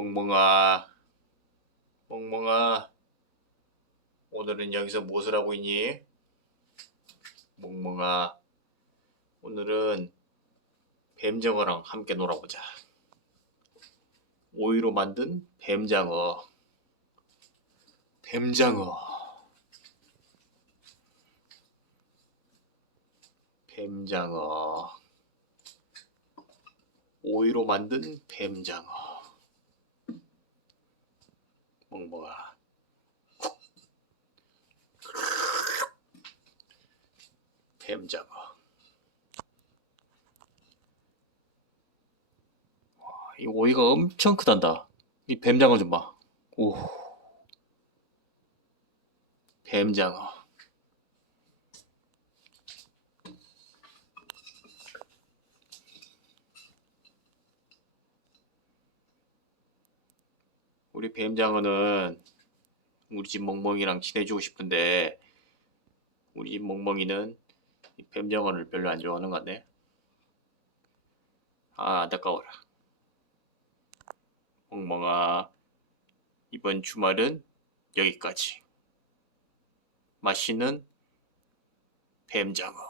멍멍아, 멍멍아, 오늘은 여기서 무엇을 하고 있니? 멍멍아, 오늘은 뱀장어랑 함께 놀아보자. 오이로 만든 뱀장어. 뱀장어. 뱀장어. 오이로 만든 뱀장어. 멍멍아. 뱀장어. 와, 이 오이가 엄청 크단다. 이 뱀장어 좀 봐. 오. 뱀장어. 우리 뱀장어는 우리 집 멍멍이랑 친해지고 싶은데 우리 집 멍멍이는 이 뱀장어를 별로 안 좋아하는 것 같네. 아 안타까워라. 멍멍아 이번 주말은 여기까지. 맛있는 뱀장어.